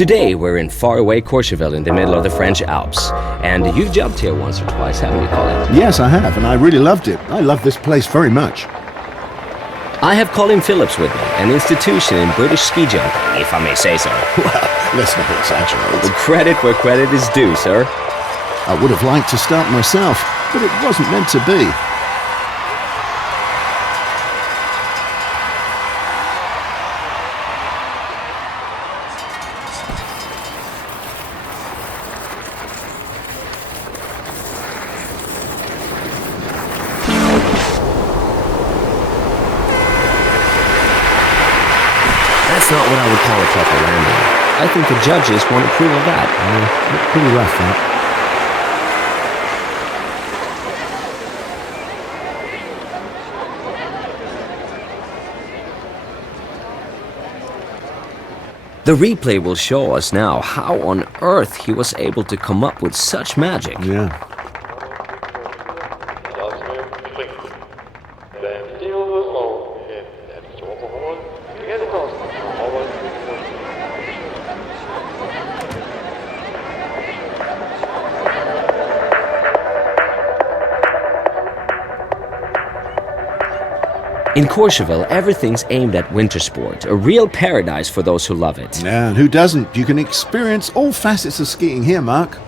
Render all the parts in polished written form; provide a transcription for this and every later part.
Today we're in faraway Courchevel in the middle of the French Alps. And you've jumped here once or twice, haven't you, Colin? Yes, I have, and I really loved it. I love this place very much. I have Colin Phillips with me, an institution in British ski jumping, if I may say so. Well, let's not exaggerate. The credit where credit is due, sir. I would have liked to start myself, but it wasn't meant to be. That's not what I would call a proper landing. I think the judges won't approve of that. Pretty rough, that. The replay will show us now how on earth he was able to come up with such magic. Yeah. In Courchevel, everything's aimed at winter sport, a real paradise for those who love it. Yeah, and who doesn't? You can experience all facets of skiing here, Mark.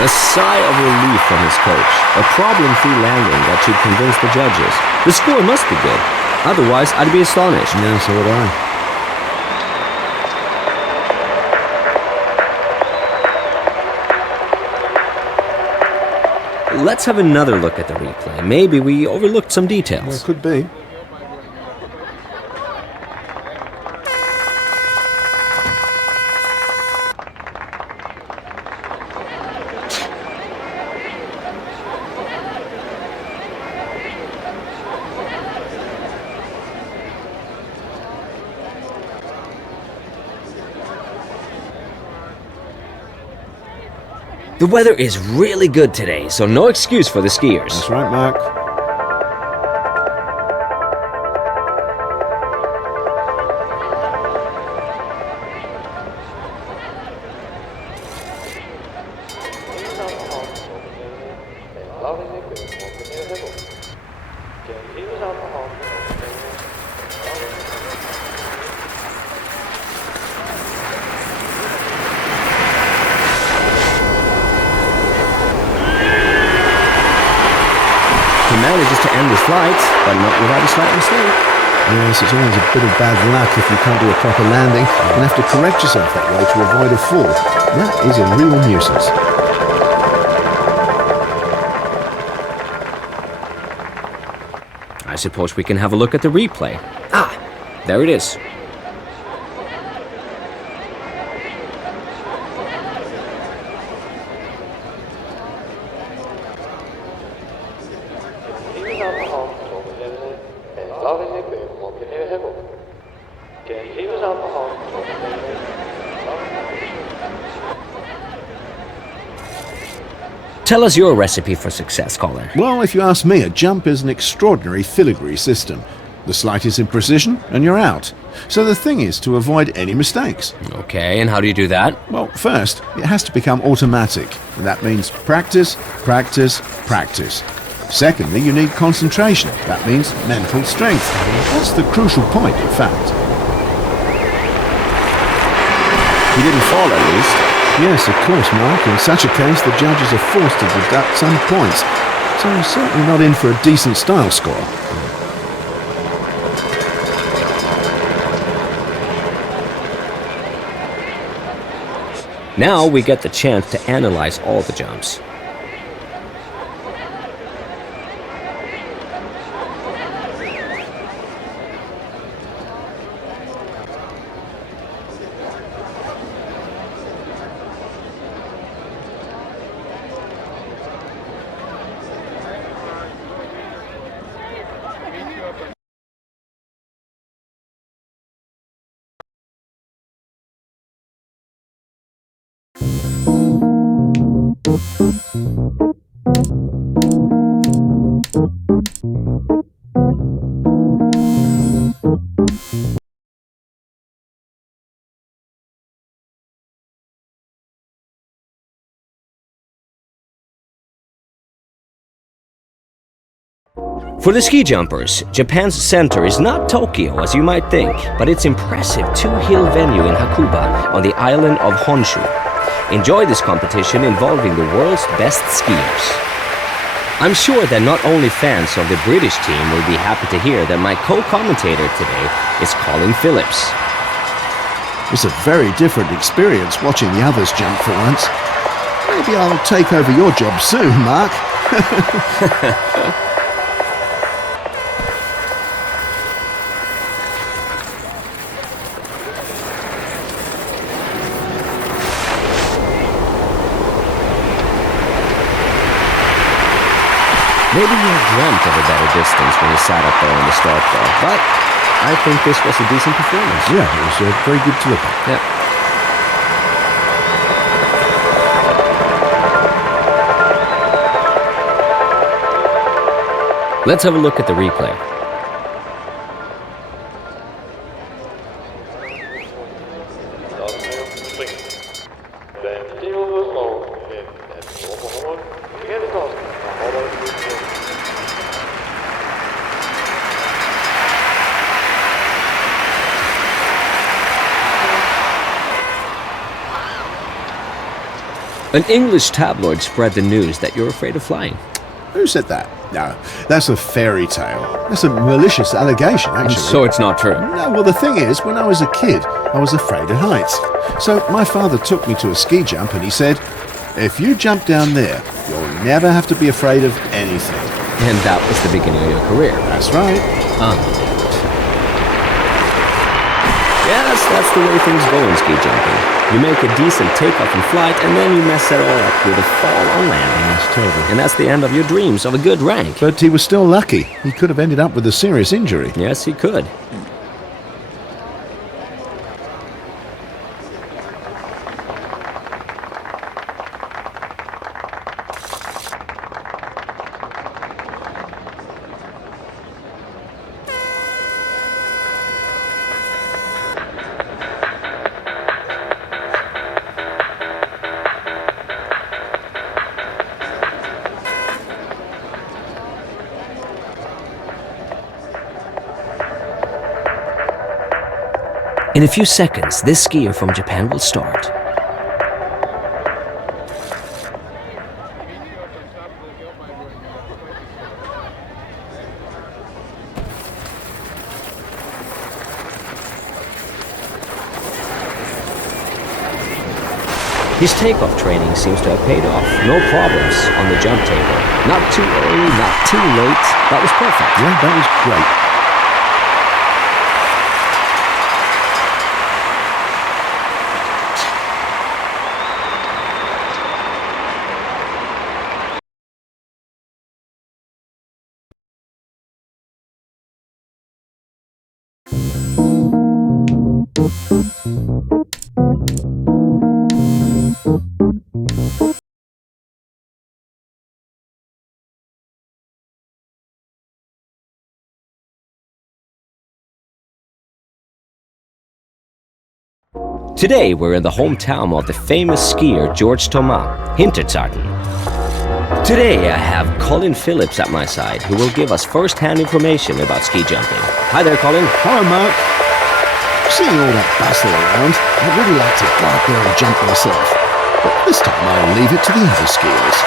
A sigh of relief from his coach. A problem-free landing that should convince the judges. The score must be good. Otherwise, I'd be astonished. Yeah, so would I. Let's have another look at the replay. Maybe we overlooked some details. Well, could be. The weather is really good today, so no excuse for the skiers. That's right, Mark. He manages to end his flight, but not without a slight mistake. Yes, it's always a bit of bad luck if you can't do a proper landing and have to correct yourself that way to avoid a fall. That is a real nuisance. I suppose we can have a look at the replay. Ah, there it is. Tell us your recipe for success, Colin. Well, if you ask me, a jump is an extraordinary filigree system. The slightest imprecision and you're out. So the thing is to avoid any mistakes. Okay, and how do you do that? Well, first, it has to become automatic. And that means practice, practice, practice. Secondly, you need concentration. That means mental strength. That's the crucial point, in fact. He didn't fall, at least. Yes, of course, Mark. In such a case, the judges are forced to deduct some points. So he's certainly not in for a decent style score. Now we get the chance to analyze all the jumps. For the ski jumpers, Japan's center is not Tokyo as you might think, but its impressive two-hill venue in Hakuba on the island of Honshu. Enjoy this competition involving the world's best skiers. I'm sure that not only fans of the British team will be happy to hear that my co-commentator today is Colin Phillips. It's a very different experience watching the others jump for once. Maybe I'll take over your job soon, Mark. Maybe you dreamt of a better distance when you sat up there on the start bar, but I think this was a decent performance. Yeah, it was very good to look at. Yeah. Let's have a look at the replay. An English tabloid spread the news that you're afraid of flying. Who said that? No, that's a fairy tale. That's a malicious allegation, actually. So it's not true? No, well, the thing is, when I was a kid, I was afraid of heights. So my father took me to a ski jump and he said, if you jump down there, you'll never have to be afraid of anything. And that was the beginning of your career. That's right. Yes, that's the way things go in ski jumping. You make a decent takeoff in flight, and then you mess it all up with a fall on landing. That's terrible. And that's the end of your dreams of a good rank. But he was still lucky. He could have ended up with a serious injury. Yes, he could. In a few seconds, this skier from Japan will start. His takeoff training seems to have paid off. No problems on the jump table. Not too early, not too late. That was perfect. Yeah, that was great. Today we're in the hometown of the famous skier George Thomas, Hinterzarten. Today I have Colin Phillips at my side, who will give us first-hand information about ski jumping. Hi there, Colin. Hello, Mark. Seeing all that bustle around, I'd really like to go out there and jump myself. But this time I'll leave it to the other skiers.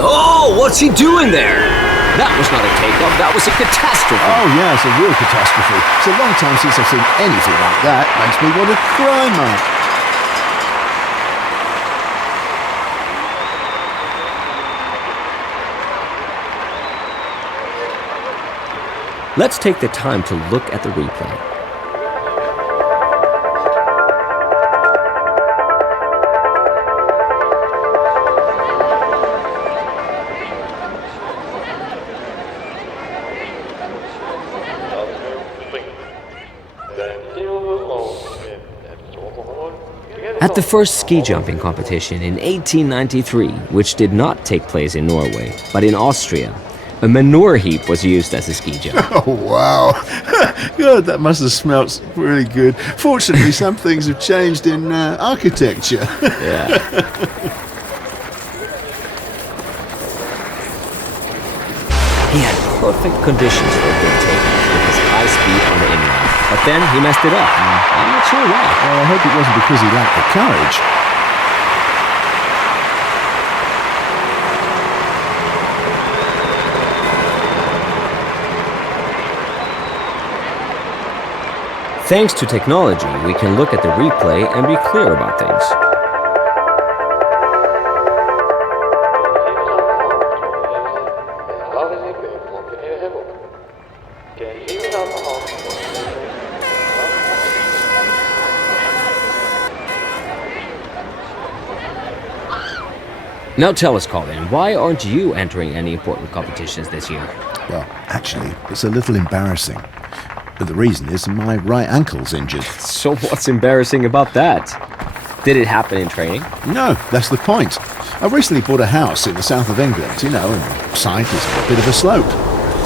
Oh, what's he doing there? That was not a takeoff, that was a catastrophe. Oh yeah, it's a real catastrophe. It's a long time since I've seen anything like that. Makes me want to cry, Mark. Let's take the time to look at the replay. At the first ski jumping competition in 1893, which did not take place in Norway, but in Austria, a manure heap was used as a ski jump. Oh, wow. God, that must have smelt really good. Fortunately, some things have changed in architecture. Yeah. He had perfect conditions for a good takeoff with his high speed on the inline. But then he messed it up. I'm not sure why. Well, I hope it wasn't because he lacked the courage. Thanks to technology, we can look at the replay and be clear about things. Now tell us, Colin, why aren't you entering any important competitions this year? Well, actually, it's a little embarrassing. But the reason is my right ankle's injured. So what's embarrassing about that? Did it happen in training? No, that's the point. I recently bought a house in the south of England, and the site is a bit of a slope.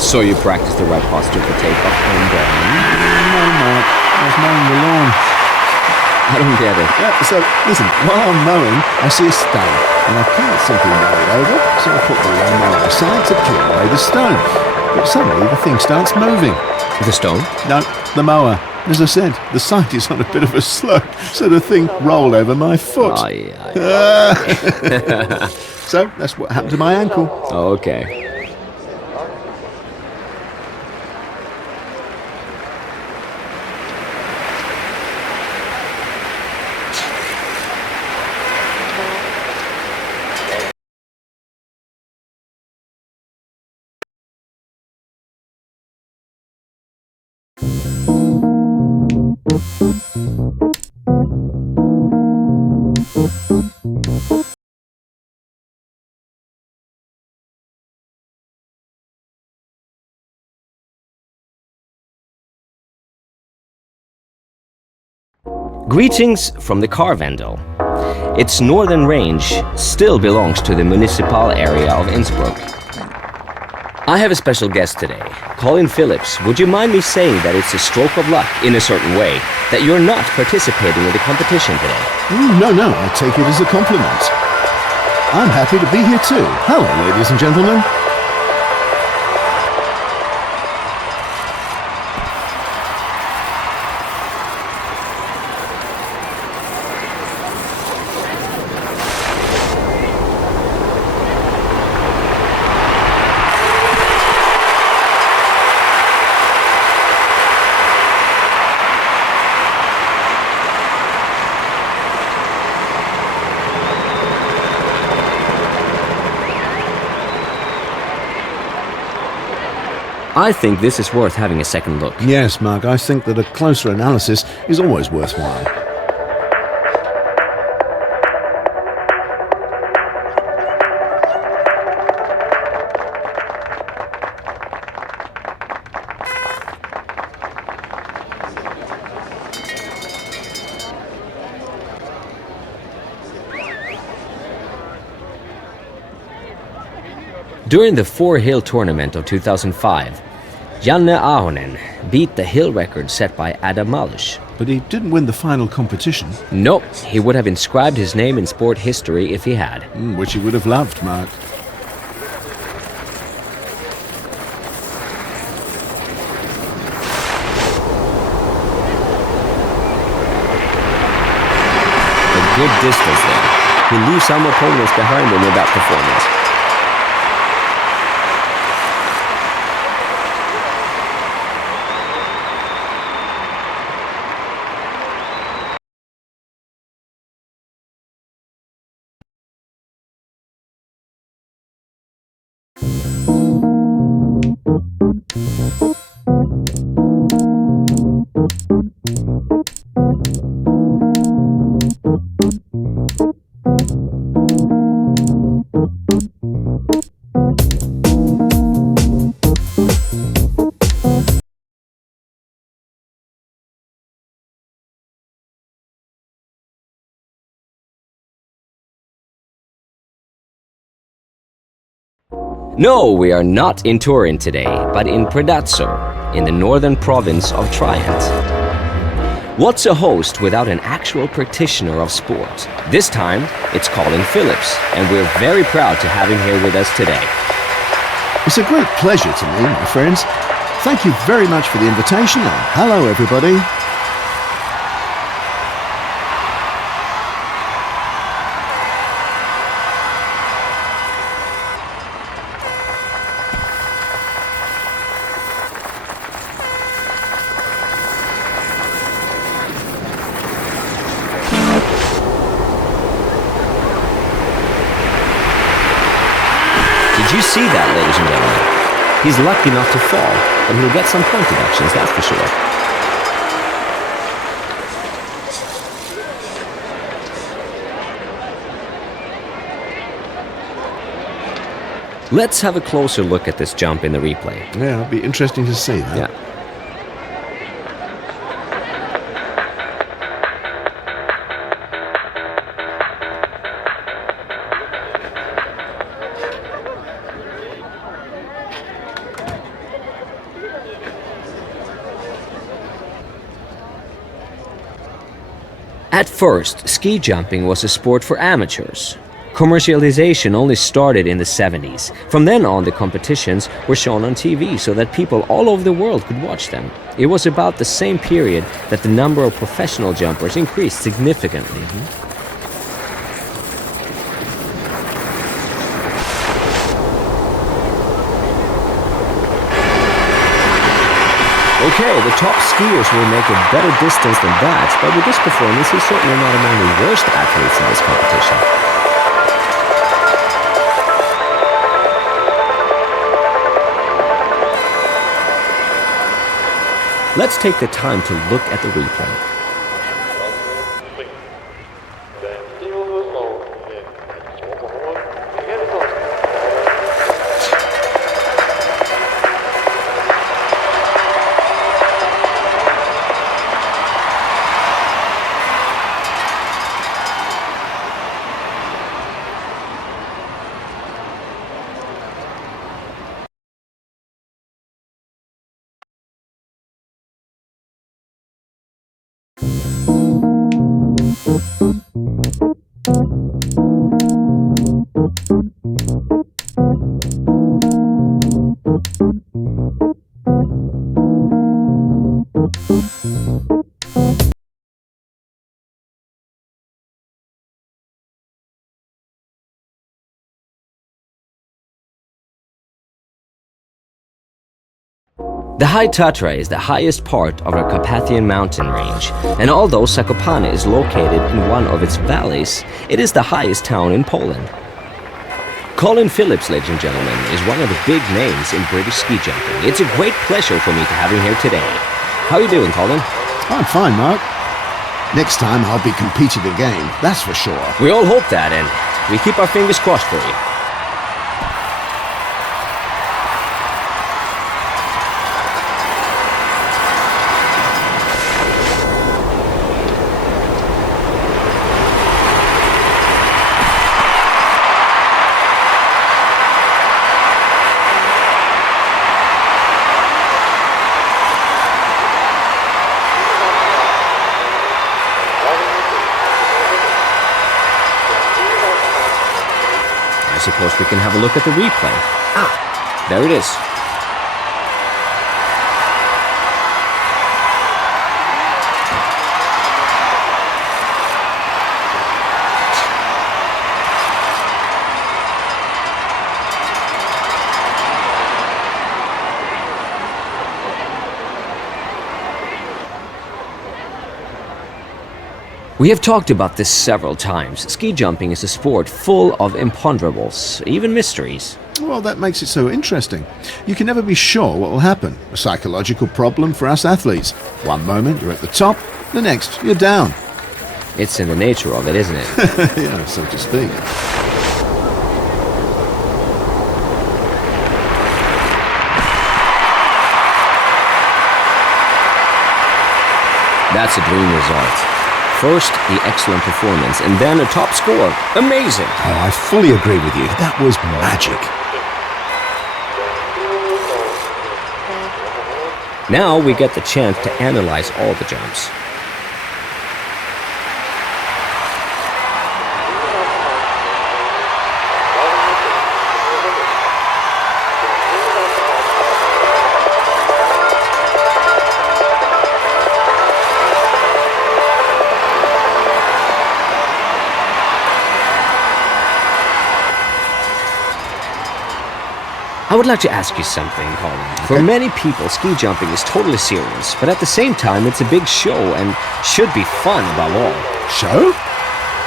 So you practiced the right posture for takeoff and then... No, Mark, I was mowing the lawn. I don't get it. Yeah, so, listen, while I'm mowing, I see a stone, and I can't simply mow it over, so I put the lawnmower aside to clear away the stone. But suddenly the thing starts moving. The stone? No, the mower. As I said, the site is on a bit of a slope, so the thing rolled over my foot. Oh, yeah. So that's what happened to my ankle. Okay. Greetings from the car vendor. Its northern range still belongs to the municipal area of Innsbruck. I have a special guest today, Colin Phillips. Would you mind me saying that it's a stroke of luck, in a certain way, that you're not participating in the competition today? No, I take it as a compliment. I'm happy to be here too. Hello, ladies and gentlemen. I think this is worth having a second look. Yes, Mark, I think that a closer analysis is always worthwhile. During the four-hill tournament of 2005, Janne Ahonen beat the hill record set by Adam Malish. But he didn't win the final competition. Nope, he would have inscribed his name in sport history if he had. Which he would have loved, Mark. A good distance there. He leaves some opponents behind him with that performance. No, we are not in Turin today, but in Predazzo, in the northern province of Trient. What's a host without an actual practitioner of sport? This time, it's Colin Phillips, and we're very proud to have him here with us today. It's a great pleasure to me, my friends. Thank you very much for the invitation, and hello, everybody. Did you see that, ladies and gentlemen? He's lucky not to fall, but he'll get some point deductions, that's for sure. Let's have a closer look at this jump in the replay. Yeah, it'll be interesting to see that. Yeah. At first, ski jumping was a sport for amateurs. Commercialization only started in the 70s. From then on, the competitions were shown on TV so that people all over the world could watch them. It was about the same period that the number of professional jumpers increased significantly. Okay, the top skiers will make a better distance than that, but with this performance, he's certainly not among the worst athletes in this competition. Let's take the time to look at the replay. The High Tatra is the highest part of our Carpathian mountain range, and although Zakopane is located in one of its valleys, it is the highest town in Poland. Colin Phillips, ladies and gentlemen, is one of the big names in British ski jumping. It's a great pleasure for me to have him here today. How are you doing, Colin? I'm fine, Mark. Next time I'll be competing again, that's for sure. We all hope that, and we keep our fingers crossed for you. suppose we can have a look at the replay. Ah, there it is. We have talked about this several times. Ski jumping is a sport full of imponderables, even mysteries. Well, that makes it so interesting. You can never be sure what will happen. A psychological problem for us athletes. One moment you're at the top, the next you're down. It's in the nature of it, isn't it? Yeah, so to speak. That's a dream result. First, the excellent performance, and then a top score. Amazing! Oh, I fully agree with you. That was magic. Now we get the chance to analyze all the jumps. I would like to ask you something, Colin. For many people, ski jumping is totally serious, but at the same time, it's a big show and should be fun above all. Show?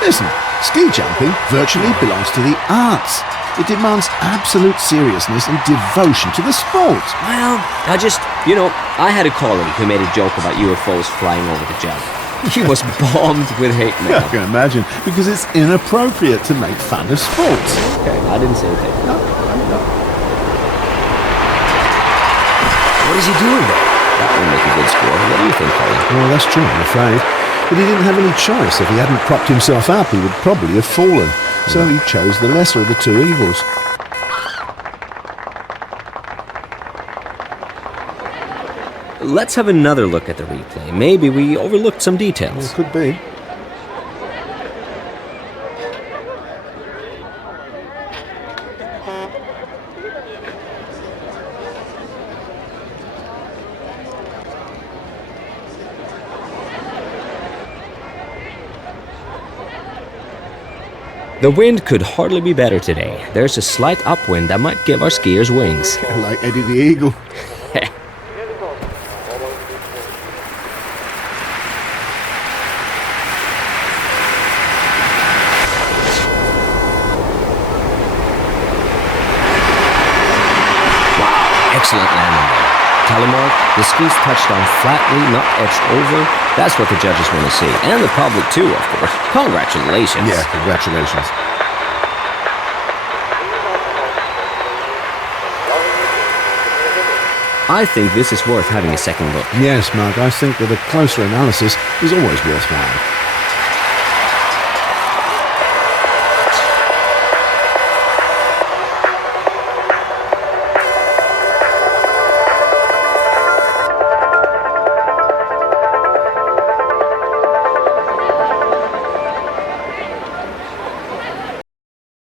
Listen, ski jumping virtually belongs to the arts. It demands absolute seriousness and devotion to the sport. Well, I had a colleague who made a joke about UFOs flying over the jump. He was bombed with hate mail. I can imagine, because it's inappropriate to make fun of sports. Okay, I didn't say a thing. No. What is he doing there? That will make a good score. What do you think, Colin? Well, that's true, I'm afraid. But he didn't have any choice. If he hadn't propped himself up, he would probably have fallen. So he chose the lesser of the two evils. Let's have another look at the replay. Maybe we overlooked some details. It could be. The wind could hardly be better today. There's a slight upwind that might give our skiers wings. Like Eddie the Eagle. Excellent landing there. Telemark, the skis touched down flatly, not edged over. That's what the judges want to see. And the public too, of course. Congratulations. Yeah, congratulations. I think this is worth having a second look. Yes, Mark, I think that a closer analysis is always worthwhile.